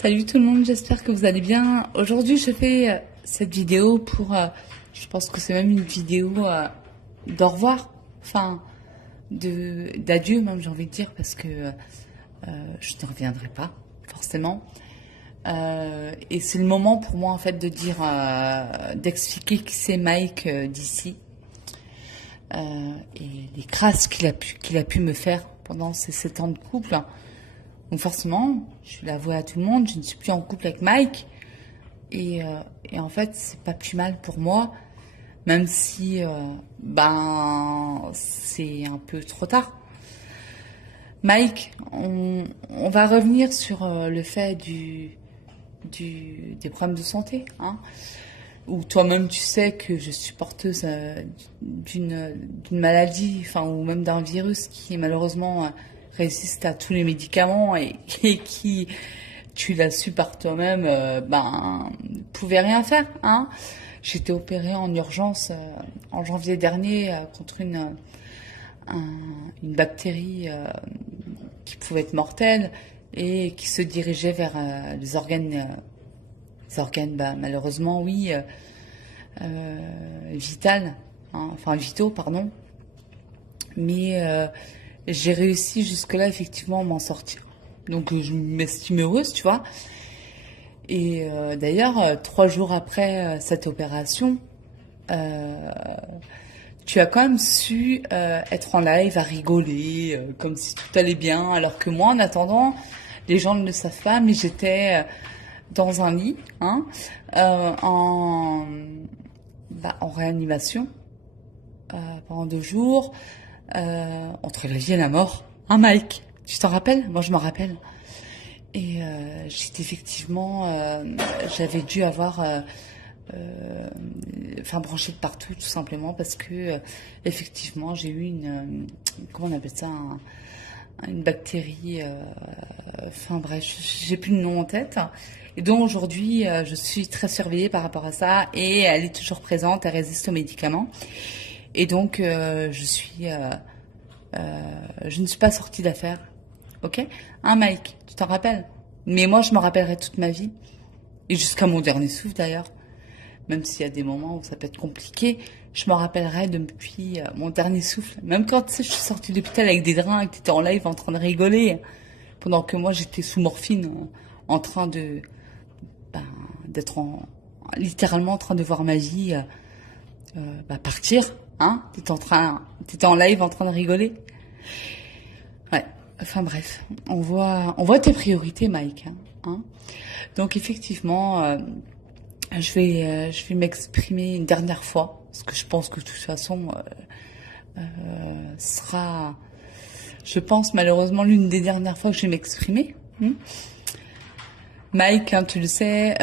Salut tout le monde, j'espère que vous allez bien. Aujourd'hui, je fais cette vidéo pour, je pense que c'est même une vidéo d'au revoir, enfin, d'adieu même, j'ai envie de dire, parce que je ne reviendrai pas, forcément. Et c'est le moment pour moi, en fait, de dire, d'expliquer qui c'est Mike d'ici. Et les crasses qu'il a pu me faire pendant ces 7 ans de couple. Donc forcément, je vais l'avouer à tout le monde, je ne suis plus en couple avec Mike. Et en fait, c'est pas plus mal pour moi, même si c'est un peu trop tard. Mike, on va revenir sur le fait des problèmes de santé, hein, où toi-même tu sais que je suis porteuse d'une maladie, enfin, ou même d'un virus qui malheureusement résiste à tous les médicaments et qui, tu l'as su par toi-même, pouvait rien faire, hein. J'ai été opérée en urgence en janvier dernier contre une bactérie qui pouvait être mortelle et qui se dirigeait vers les organes, malheureusement, oui, vital, hein, enfin vitaux, pardon. Mais j'ai réussi jusque-là, effectivement, à m'en sortir. Donc je m'estime heureuse, tu vois. Et d'ailleurs, 3 jours après cette opération, tu as quand même su être en live à rigoler, comme si tout allait bien, alors que moi, en attendant, les gens ne le savent pas, mais j'étais dans un lit, hein, en réanimation pendant 2 jours, entre la vie et la mort. Hein, Mike, tu t'en rappelles? Moi, je m'en rappelle. Et j'étais effectivement, j'avais dû avoir, branché de partout, tout simplement, parce que effectivement, j'ai eu comment on appelle ça, une bactérie, enfin bref, j'ai plus le nom en tête. Et donc aujourd'hui, je suis très surveillée par rapport à ça, et elle est toujours présente, elle résiste aux médicaments. Et donc, je ne suis pas sortie d'affaire. Ok? Hein, Mike, tu t'en rappelles? Mais moi, je me rappellerai toute ma vie. Et jusqu'à mon dernier souffle, d'ailleurs. Même s'il y a des moments où ça peut être compliqué, je me rappellerai depuis mon dernier souffle. Même quand, tu sais, je suis sortie de l'hôpital avec des drains et que tu étais en live en train de rigoler. Pendant que moi, j'étais sous morphine, en train d'être littéralement en train de voir ma vie partir. Hein? T'étais en live en train de rigoler. Ouais. Enfin bref, on voit tes priorités, Mike. Hein. Donc effectivement, je vais m'exprimer une dernière fois, parce que je pense que de toute façon sera, je pense malheureusement l'une des dernières fois que je vais m'exprimer. Mike, hein, tu le sais,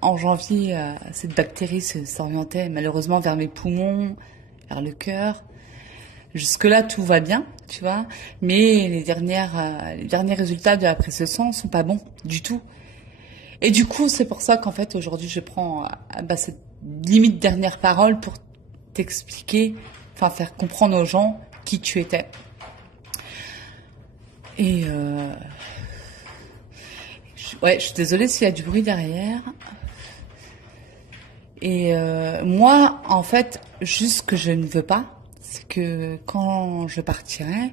en janvier, cette bactérie s'orientait malheureusement vers mes poumons, vers le cœur. Jusque-là, tout va bien, tu vois, mais les derniers résultats de la prise de sang sont pas bons du tout. Et du coup, c'est pour ça qu'en fait, aujourd'hui, je prends cette limite dernière parole pour t'expliquer, enfin, faire comprendre aux gens qui tu étais. Et je suis désolée s'il y a du bruit derrière. Et moi, en fait, juste ce que je ne veux pas, c'est que quand je partirai,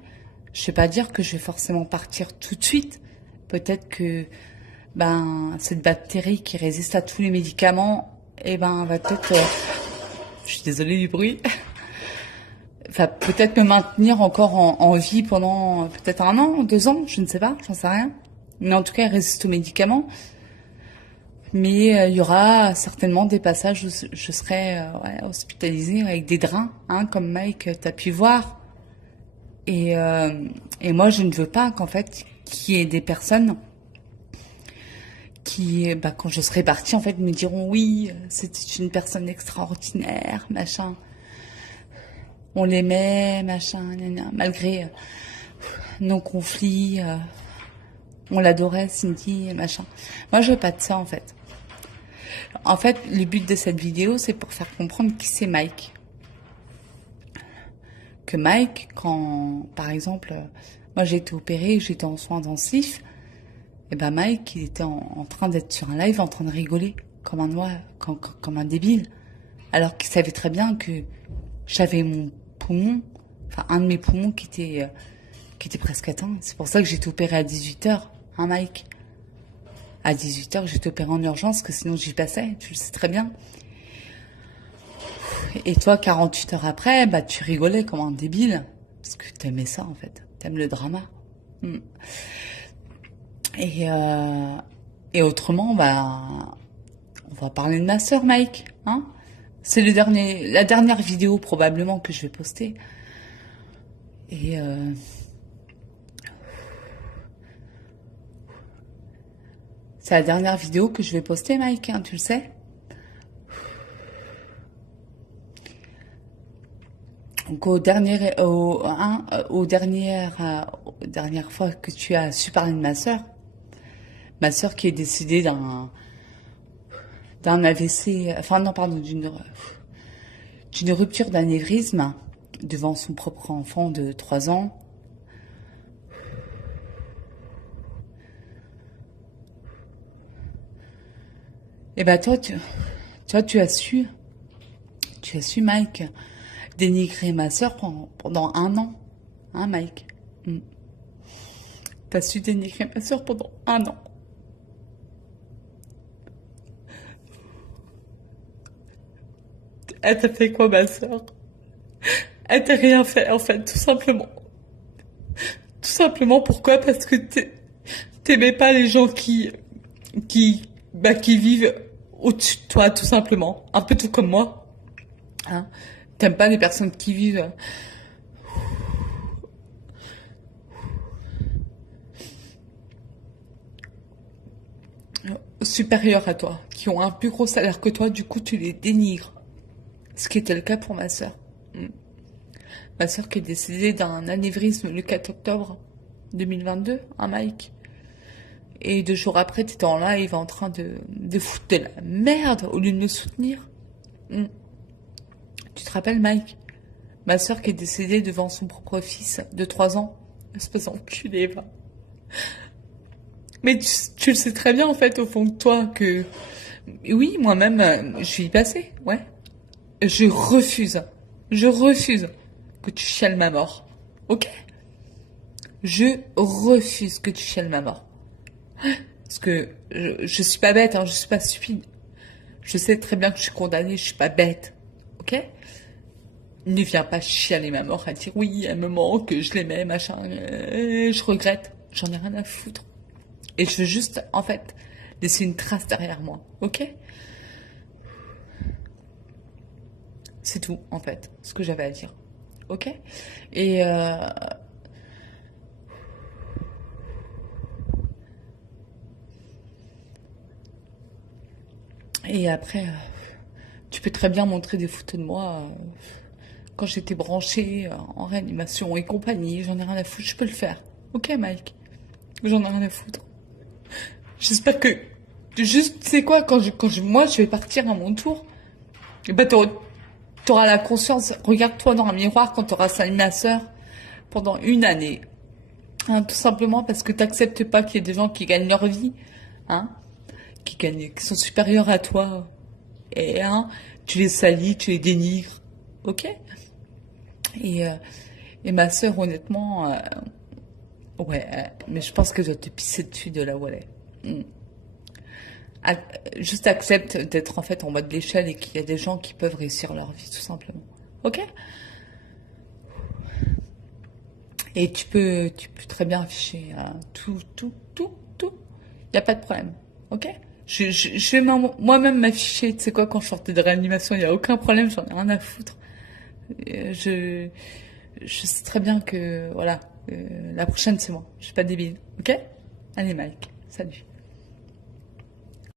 je vais pas dire que je vais forcément partir tout de suite. Peut-être que cette bactérie qui résiste à tous les médicaments, va peut-être, je suis désolée du bruit, va peut-être me maintenir encore en vie pendant peut-être 1 an, 2 ans, je ne sais pas, j'en sais rien. Mais en tout cas, elle résiste aux médicaments. Mais il y aura certainement des passages où je serai hospitalisée avec des drains, hein, comme Mike t'as pu voir. Et moi, je ne veux pas qu'en fait, qu'il y ait des personnes qui, quand je serai partie, en fait, me diront oui, c'était une personne extraordinaire, machin. On l'aimait, machin, malgré nos conflits, on l'adorait, Cindy, machin. Moi, je veux pas de ça, en fait. En fait, le but de cette vidéo, c'est pour faire comprendre qui c'est Mike. Que Mike, quand, par exemple, moi j'ai été opérée, j'étais en soins intensifs, Et ben Mike, il était en train d'être sur un live, en train de rigoler, comme un noix, comme un débile. Alors qu'il savait très bien que j'avais mon poumon, enfin un de mes poumons qui était presque atteint. C'est pour ça que j'ai été opérée à 18h, hein Mike. À 18h, j'ai été opérée en urgence, que sinon j'y passais, tu le sais très bien. Et toi, 48 heures après, bah tu rigolais comme un débile. Parce que t'aimais ça en fait, t'aimes le drama. Mm. Et autrement, bah, on va parler de ma sœur, Mike, hein. C'est la dernière vidéo probablement que je vais poster. Et c'est la dernière vidéo que je vais poster, Mike, hein, tu le sais. Donc dernières fois que tu as su parler de ma sœur qui est décédée d'un AVC, enfin non pardon, d'une rupture d'anévrisme devant son propre enfant de 3 ans. Et ben toi tu as su Mike, dénigrer ma sœur pendant 1 an, hein Mike. T'as su dénigrer ma sœur pendant 1 an. Elle t'a fait quoi, ma sœur? Elle t'a rien fait, en fait, tout simplement. Tout simplement, pourquoi? Parce que t'aimais pas les gens qui vivent au-dessus de toi, tout simplement. Un peu tout comme moi. Hein? T'aimes pas les personnes qui vivent supérieurs à toi, qui ont un plus gros salaire que toi, du coup tu les dénigres. Ce qui était le cas pour ma sœur. Ma sœur qui est décédée d'un anévrisme le 4 octobre 2022, hein Mike. Et 2 jours après, t'étais en live en train de foutre de la merde au lieu de me soutenir. Tu te rappelles, Mike? Ma sœur qui est décédée devant son propre fils de 3 ans. Espèce d'enculé, va. Mais tu le sais très bien, en fait, au fond de toi, que... Oui, moi-même, je suis y passée, ouais. Je refuse que tu chiales ma mort. Ok? Je refuse que tu chiales ma mort. Parce que je suis pas bête, hein, je suis pas stupide. Je sais très bien que je suis condamnée, je suis pas bête. Ok? Ne viens pas chialer ma mort à dire oui, elle me manque, je l'aimais, machin, je regrette. J'en ai rien à foutre. Et je veux juste, en fait, laisser une trace derrière moi. Ok? C'est tout, en fait, ce que j'avais à dire. Ok? Et après, tu peux très bien montrer des photos de moi quand j'étais branchée en réanimation et compagnie. J'en ai rien à foutre, je peux le faire. Ok, Mike? J'en ai rien à foutre. J'espère que... Juste, tu sais quoi, moi, je vais partir à mon tour, et bah, t'auras la conscience, regarde-toi dans un miroir quand t'auras sali ma sœur pendant 1 année. Hein, tout simplement parce que t'acceptes pas qu'il y ait des gens qui gagnent leur vie, hein, qui sont supérieurs à toi. Et hein, tu les salis, tu les dénigres. Ok? Et ma sœur, honnêtement, ouais, mais je pense qu'elle doit te pisser dessus de là où elle est. Juste accepte d'être en fait en bas de l'échelle et qu'il y a des gens qui peuvent réussir leur vie tout simplement. Ok? Et tu peux très bien afficher tout. Il n'y a pas de problème. Ok? Je vais moi-même m'afficher, tu sais quoi, quand je sortais de réanimation, il n'y a aucun problème, j'en ai rien à foutre. Je sais très bien que, voilà, la prochaine c'est moi. Je suis pas débile. Ok? Allez Mike, salut.